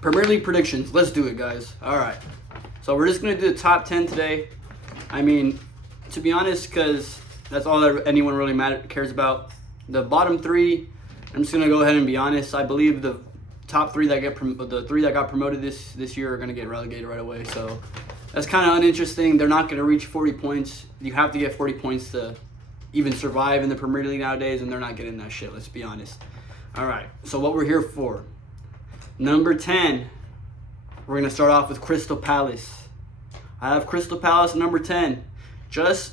Premier League predictions. Let's do it, guys. All right. So we're just going to do the top 10 today. I mean, to be honest, because that's all that anyone really cares about. The bottom three, I'm just going to go ahead and be honest. I believe the top three that the three that got promoted this year are going to get relegated right away. So that's kind of uninteresting. They're not going to reach 40 points. You have to get 40 points to even survive in the Premier League nowadays, and they're not getting that shit. Let's be honest. All right. So what we're here for. Number 10, we're going to start off with Crystal Palace. I have Crystal Palace at number 10 just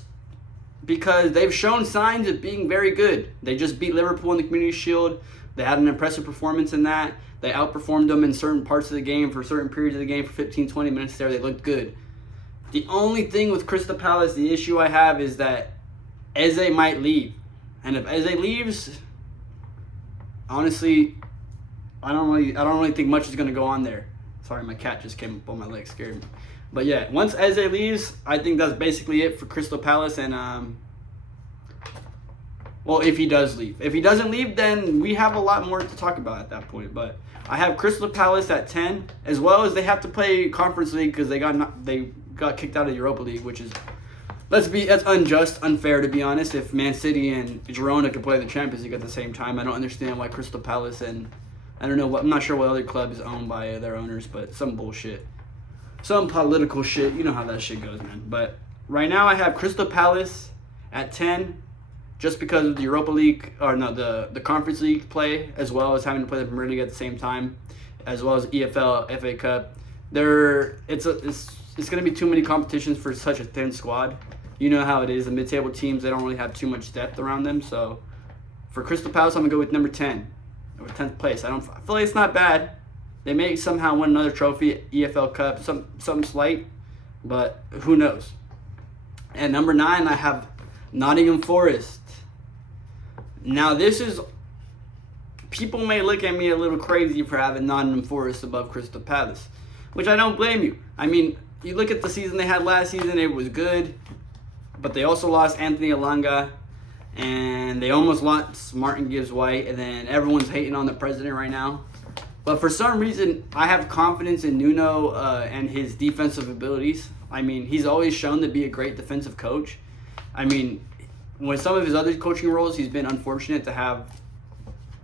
because they've shown signs of being very good. They just beat Liverpool in the Community Shield. They had an impressive performance in that. They outperformed them in certain parts of the game for certain periods of the game for 15, 20 minutes there. They looked good. The only thing with Crystal Palace, the issue I have is that Eze might leave. And if Eze leaves, honestly, I don't really think much is going to go on there. Sorry, my cat just came up on my leg, scared me. But yeah, once Eze leaves, I think that's basically it for Crystal Palace. And well, if he does leave, if he doesn't leave, then we have a lot more to talk about at that point. But I have Crystal Palace at 10, as well as they have to play Conference League because they got kicked out of Europa League, which is that's unjust, unfair to be honest. If Man City and Girona could play the Champions League at the same time, I don't understand why Crystal Palace and I don't know I'm not sure what other club is owned by their owners, but some bullshit. Some political shit. You know how that shit goes, man. But right now I have Crystal Palace at 10 just because of the Europa League, or no, the Conference League play, as well as having to play the Premier League at the same time, as well as EFL, FA Cup. It's going to be too many competitions for such a thin squad. You know how it is. The mid-table teams, they don't really have too much depth around them. So for Crystal Palace, I'm going to go with number 10. Or 10th place. I feel like it's not bad. They may somehow win another trophy, EFL Cup, something slight, but who knows. And number 9, I have Nottingham Forest. Now this is, people may look at me a little crazy for having Nottingham Forest above Crystal Palace, which I don't blame you. I mean, you look at the season they had last season, it was good, but they also lost Anthony Elanga. And they almost lost Martin Gibbs-White, and then everyone's hating on the president right now. But for some reason, I have confidence in Nuno and his defensive abilities. I mean, he's always shown to be a great defensive coach. I mean, with some of his other coaching roles, he's been unfortunate to have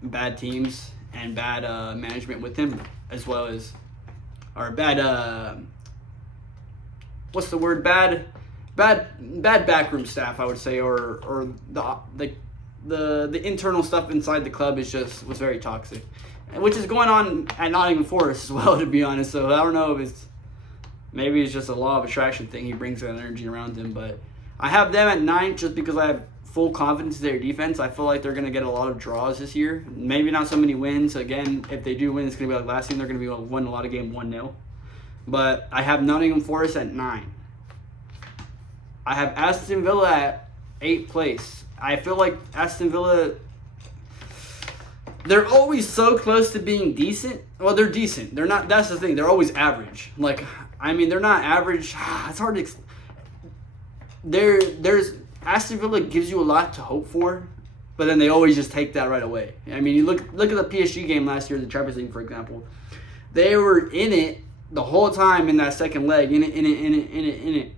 bad teams and bad management with him, as well as, or bad, what's the word, bad backroom staff, I would say, or the internal stuff inside the club was very toxic, which is going on at Nottingham Forest as well, to be honest. So I don't know if maybe it's just a law of attraction thing. He brings that energy around him, but I have them at 9 just because I have full confidence in their defense. I feel like they're going to get a lot of draws this year. Maybe not so many wins. Again, if they do win, it's going to be like last season. They're going to be able to win a lot of games 1-0. But I have Nottingham Forest at 9. I have Aston Villa at 8th place. I feel like Aston Villa, they're always so close to being decent. Well, they're decent. They're not. That's the thing. They're always average. Like, I mean, they're not average. It's hard to. There's Aston Villa gives you a lot to hope for, but then they always just take that right away. I mean, you look at the PSG game last year, the Champions League, for example. They were in it the whole time in that second leg. In it.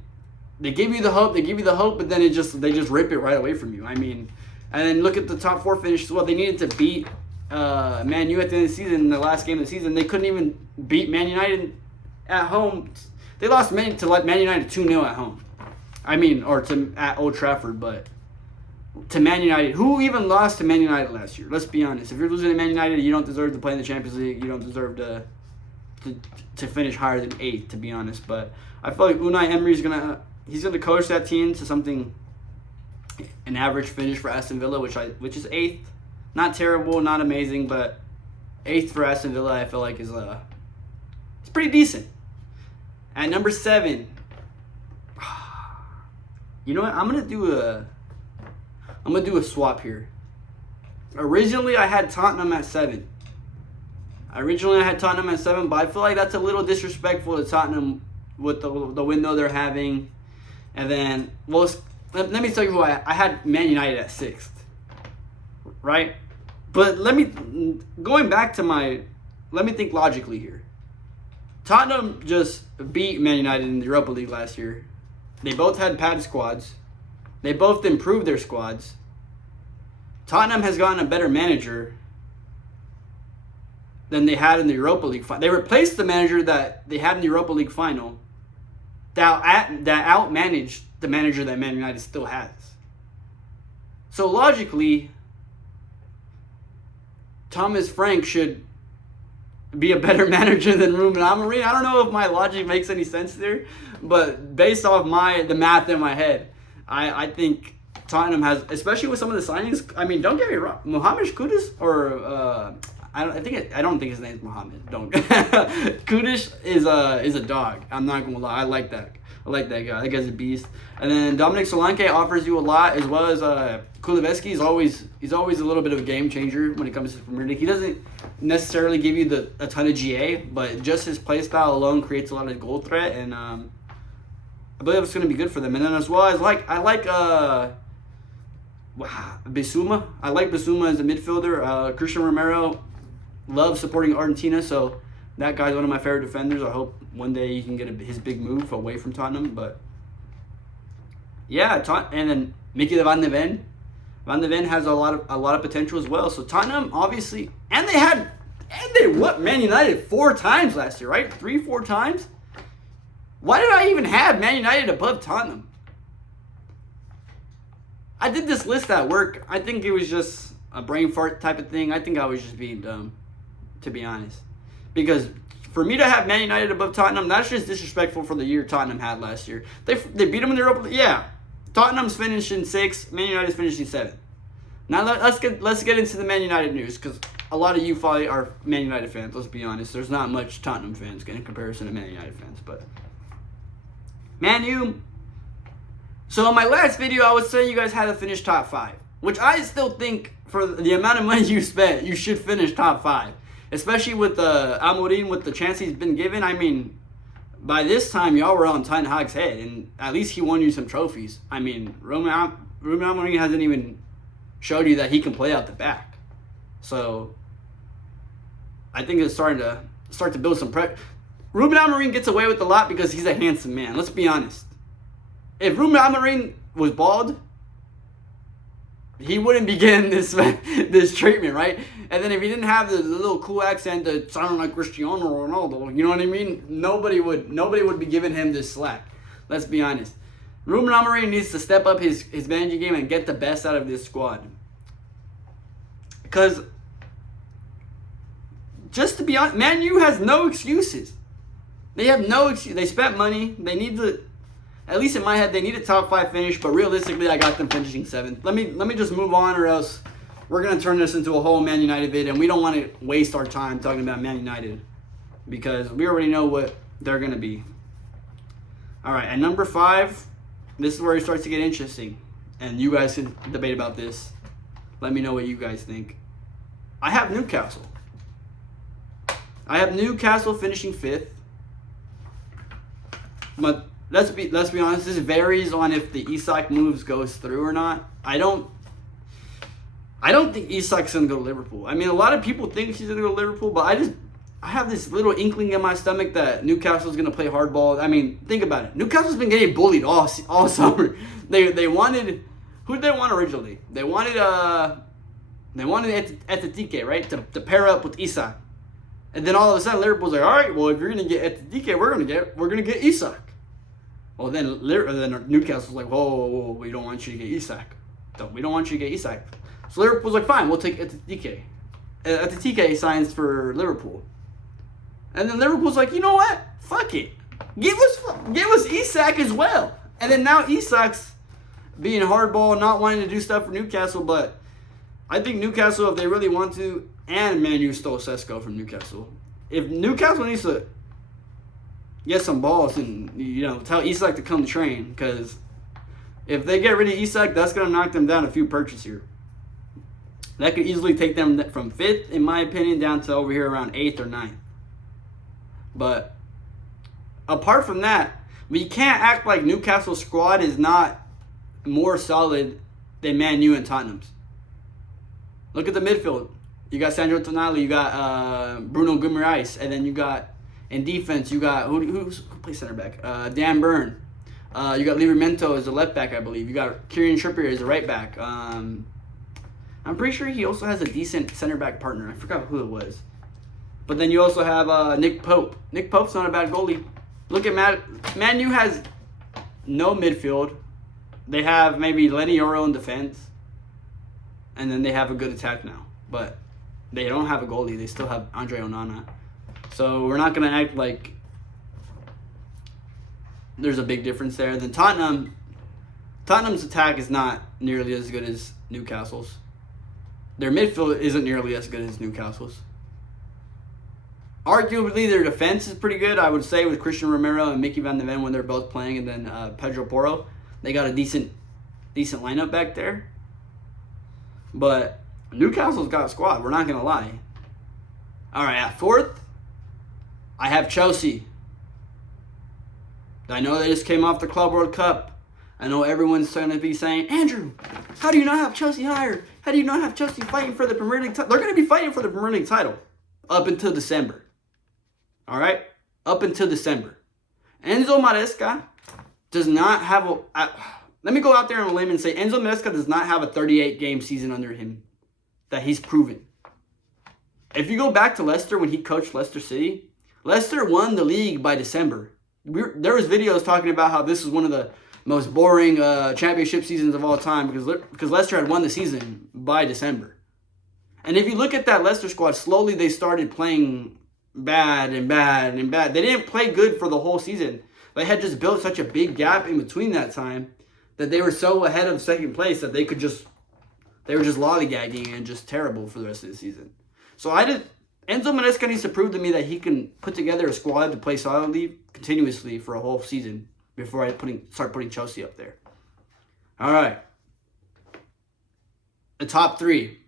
They give you the hope, but then they just rip it right away from you. I mean, and then look at the top 4 finish as well. They needed to beat Man U at the end of the season, in the last game of the season. They couldn't even beat Man United at home. They lost to Man United 2-0 at home. I mean, or at Old Trafford, but to Man United. Who even lost to Man United last year? Let's be honest. If you're losing to Man United, you don't deserve to play in the Champions League. You don't deserve to finish higher than 8th, to be honest. But I feel like Unai Emery is he's going to coach that team to an average finish for Aston Villa, which is 8th. Not terrible, not amazing, but 8th for Aston Villa, I feel like it's pretty decent. At number 7, you know what? I'm gonna do a swap here. Originally, I had Tottenham at 7. But I feel like that's a little disrespectful to Tottenham with the window they're having. And then, well, let me tell you who I had Man United at 6th, right? But let me think logically here. Tottenham just beat Man United in the Europa League last year. They both had padded squads. They both improved their squads. Tottenham has gotten a better manager than they had in the Europa League final. They replaced the manager that they had in the Europa League final that outmanaged the manager that Man United still has. So logically, Thomas Frank should be a better manager than Ruben Amorim. I don't know if my logic makes any sense there, but based off the math in my head, I think Tottenham has, especially with some of the signings. I mean, don't get me wrong, Mohamed Kudus or I don't think his name's Mohamed. Don't. Kudus is a dog. I'm not gonna lie. I like that guy. That guy's a beast. And then Dominic Solanke offers you a lot, as well as Kulusevski. He's always a little bit of a game changer when it comes to the Premier League. He doesn't necessarily give you a ton of GA, but just his play style alone creates a lot of goal threat, and I believe it's going to be good for them. And then as well as I like Bissouma. I like Bissouma as a midfielder. Christian Romero loves supporting Argentina, so that guy's one of my favorite defenders. I hope one day he can get his big move away from Tottenham. But yeah, and then Mickey Van de Ven. Van de Ven has a lot of potential as well. So Tottenham, obviously, and they Man United 4 times last year, right? 3-4 times. Why did I even have Man United above Tottenham? I did this list at work. I think it was just a brain fart type of thing. I think I was just being dumb, to be honest. Because for me to have Man United above Tottenham, that's just disrespectful for the year Tottenham had last year. They beat them in the Europa League. Yeah. Tottenham's finishing 6th. Man United's finishing 7th. Now let's get into the Man United news, because a lot of you probably are Man United fans. Let's be honest. There's not much Tottenham fans in comparison to Man United fans. But Man U. So in my last video, I was saying you guys had to finish top 5, which I still think for the amount of money you spent, you should finish top 5. Especially with Amorim, with the chance he's been given. I mean, by this time, y'all were on Ten Hag's head, and at least he won you some trophies. I mean, Ruben Amorim hasn't even showed you that he can play out the back. So I think it's starting to build some pressure. Ruben Amorim gets away with a lot because he's a handsome man. Let's be honest. If Ruben Amorim was bald, he wouldn't be getting this treatment, right? And then if he didn't have the little cool accent that sounded like Cristiano Ronaldo, you know what I mean? Nobody would be giving him this slack. Let's be honest. Ruben Amorim needs to step up his managing game and get the best out of this squad. Because, just to be honest, Man U has no excuses. They have no excuse. They spent money. They need to, at least in my head, they need a top 5 finish. But realistically, I got them finishing 7th. Let me just move on, or else we're going to turn this into a whole Man United vid. And we don't want to waste our time talking about Man United, because we already know what they're going to be. All right, at number 5, this is where it starts to get interesting. And you guys can debate about this. Let me know what you guys think. I have Newcastle. I have Newcastle finishing 5th. But let's be honest, this varies on if the Isak moves goes through or not. I don't think Isak's gonna go to Liverpool. I mean, a lot of people think he's gonna go to Liverpool, but I have this little inkling in my stomach that Newcastle's gonna play hardball. I mean, think about it. Newcastle's been getting bullied all summer. They wanted, who did they want originally? They wanted Etitike, right, to pair up with Isak. And then all of a sudden Liverpool's like, all right, well, if you're gonna get Etitike, we're gonna get Isak. Well, then Newcastle's like, whoa, we don't want you to get Isak. We don't want you to get Isak. So Liverpool's like, fine, we'll take Etitike. Etitike signs for Liverpool. And then Liverpool's like, you know what? Fuck it. Give us Isak as well. And then now Isak's being hardball, not wanting to do stuff for Newcastle. But I think Newcastle, if they really want to, and Man U stole Sesko from Newcastle. If Newcastle needs to get some balls and, tell Isak to come train, because if they get rid of Isak, that's going to knock them down a few perches here. That could easily take them from 5th, in my opinion, down to over here around 8th or 9th. But apart from that, we can't act like Newcastle's squad is not more solid than Man U and Tottenham's. Look at the midfield. You got Sandro Tonali, you got Bruno Guimaraes, and then you got In defense, you got who plays center back? Dan Burn. You got Livramento as a left back, I believe. You got Kieran Trippier as a right back. I'm pretty sure he also has a decent center back partner. I forgot who it was. But then you also have Nick Pope. Nick Pope's not a bad goalie. Look at Man U has no midfield. They have maybe Lenny Yoro in defense. And then they have a good attack now. But they don't have a goalie. They still have Andre Onana. So we're not going to act like there's a big difference there. Then Tottenham's attack is not nearly as good as Newcastle's. Their midfield isn't nearly as good as Newcastle's. Arguably, their defense is pretty good, I would say, with Christian Romero and Mickey Van de Ven when they're both playing, and then Pedro Porro. They got a decent lineup back there. But Newcastle's got a squad, we're not going to lie. All right, at fourth, I have Chelsea. I know they just came off the Club World Cup. I know everyone's going to be saying, Andrew, how do you not have Chelsea higher? How do you not have Chelsea fighting for the Premier League title? They're going to be fighting for the Premier League title up until December. All right? Up until December. Enzo Maresca does not have a... let me go out there on a limb and say Enzo Maresca does not have a 38-game season under him that he's proven. If you go back to Leicester when he coached Leicester City, Leicester won the league by December. There was videos talking about how this was one of the most boring championship seasons of all time because Leicester had won the season by December. And if you look at that Leicester squad, slowly they started playing bad and bad and bad. They didn't play good for the whole season. They had just built such a big gap in between that time that they were so ahead of second place that they were just lollygagging and just terrible for the rest of the season. So Enzo Maresca needs to prove to me that he can put together a squad to play solidly, continuously for a whole season before I start putting Chelsea up there. All right. The top three.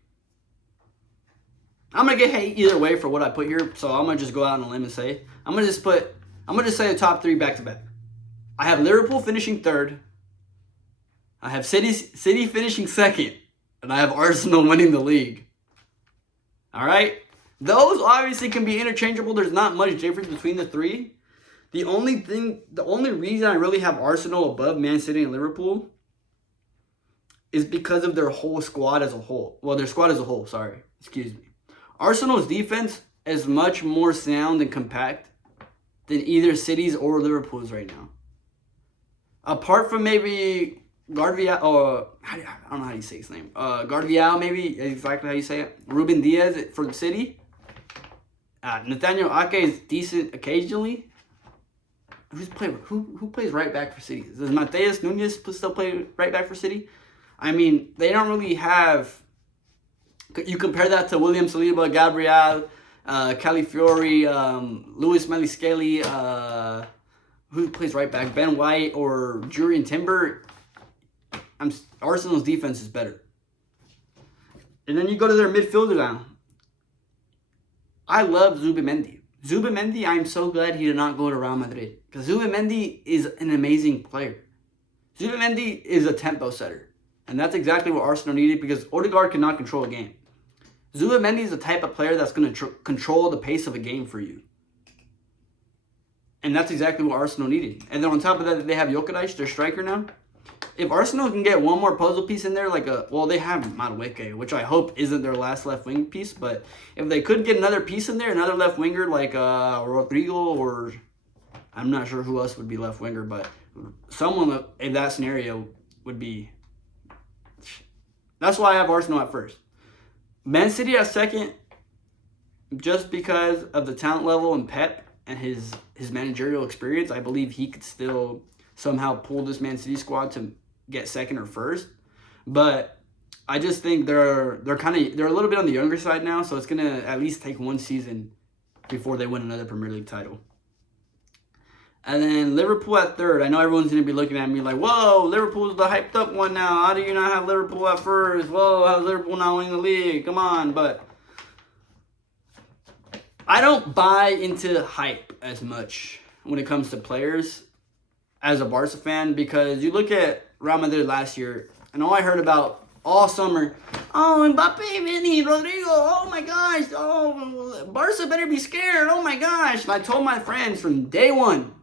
I'm going to get hate either way for what I put here, so I'm going to just go out on a limb and say, I'm going to just say the top three back to back. I have Liverpool finishing third. I have City finishing second. And I have Arsenal winning the league. All right? Those obviously can be interchangeable. There's not much difference between the three. The only reason I really have Arsenal above Man City and Liverpool is because of their whole squad as a whole. Well, their squad as a whole, sorry. Excuse me. Arsenal's defense is much more sound and compact than either City's or Liverpool's right now. Apart from maybe Gvardiol, or I don't know how you say his name. Gvardiol, maybe, exactly how you say it. Ruben Diaz for the City. Nathaniel Ake is decent occasionally. Who plays right back for City? Does Mateus Nunes still play right back for City? I mean, they don't really have... You compare that to William Saliba, Gabriel, Calafiori, Luis Meliscali, who plays right back? Ben White or Jurrien Timber. Arsenal's defense is better. And then you go to their midfielder now. I love Zubimendi. Zubimendi, I'm so glad he did not go to Real Madrid. Because Zubimendi is an amazing player. Zubimendi is a tempo setter. And that's exactly what Arsenal needed because Odegaard cannot control a game. Zubimendi is the type of player that's going to control the pace of a game for you. And that's exactly what Arsenal needed. And then on top of that, they have Jokic, their striker now. If Arsenal can get one more puzzle piece in there, they have Madueke, which I hope isn't their last left wing piece. But if they could get another piece in there, another left winger like Rodrigo, or I'm not sure who else would be left winger, but someone in that scenario would be. That's why I have Arsenal at first. Man City at second, just because of the talent level and Pep and his managerial experience. I believe he could still somehow pull this Man City squad to get second or first. But I just think they're a little bit on the younger side now, so it's gonna at least take one season before they win another Premier League title. And then Liverpool at third. I know everyone's going to be looking at me like, whoa, Liverpool's the hyped up one now. How do you not have Liverpool at first? Whoa, how's Liverpool not winning the league? Come on. But I don't buy into hype as much when it comes to players as a Barca fan because you look at Real Madrid last year, and all I heard about all summer. Oh, Mbappe, Vinny, Rodrigo, oh my gosh, oh, Barca better be scared, oh my gosh. And I told my friends from day one,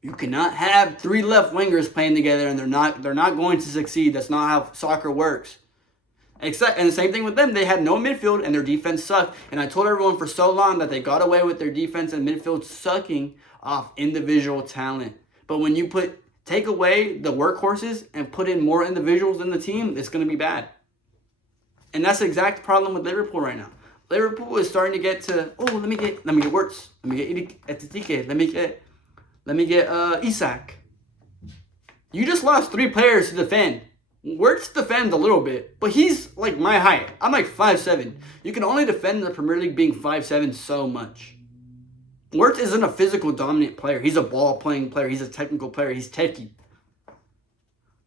you cannot have 3 left wingers playing together and they're not going to succeed. That's not how soccer works. And the same thing with them. They had no midfield and their defense sucked. And I told everyone for so long that they got away with their defense and midfield sucking off individual talent. But when you take away the workhorses and put in more individuals in the team, it's going to be bad. And that's the exact problem with Liverpool right now. Liverpool is starting to get to, oh, let me get Wirtz. Let me get Etitike. Let me get Isak. You just lost 3 players to defend. Wirtz defends a little bit, but he's like my height. I'm like 5'7". You can only defend in the Premier League being 5'7" so much. Wirtz isn't a physical dominant player. He's a ball-playing player. He's a technical player. He's techie.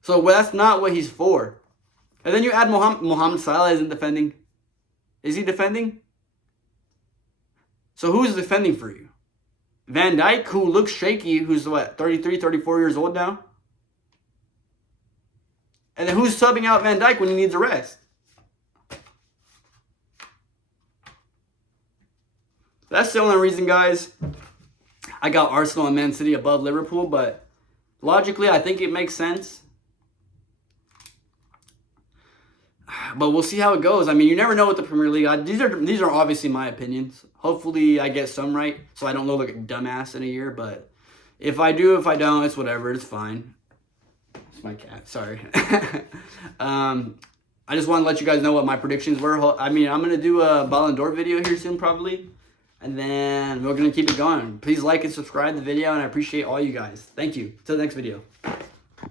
So that's not what he's for. And then you add Mohamed Salah isn't defending. Is he defending? So who's defending for you? Van Dijk, who looks shaky, who's what, 33, 34 years old now? And then who's subbing out Van Dijk when he needs a rest? That's the only reason, guys. I got Arsenal and Man City above Liverpool, but logically, I think it makes sense. But we'll see how it goes. I mean, you never know with the Premier League. These are obviously my opinions. Hopefully, I get some right, so I don't look like a dumbass in a year. But if I do, if I don't, it's whatever. It's fine. It's my cat. Sorry. I just want to let you guys know what my predictions were. I mean, I'm gonna do a Ballon d'Or video here soon, probably, and then we're gonna keep it going. Please like and subscribe the video, and I appreciate all you guys. Thank you. Till the next video.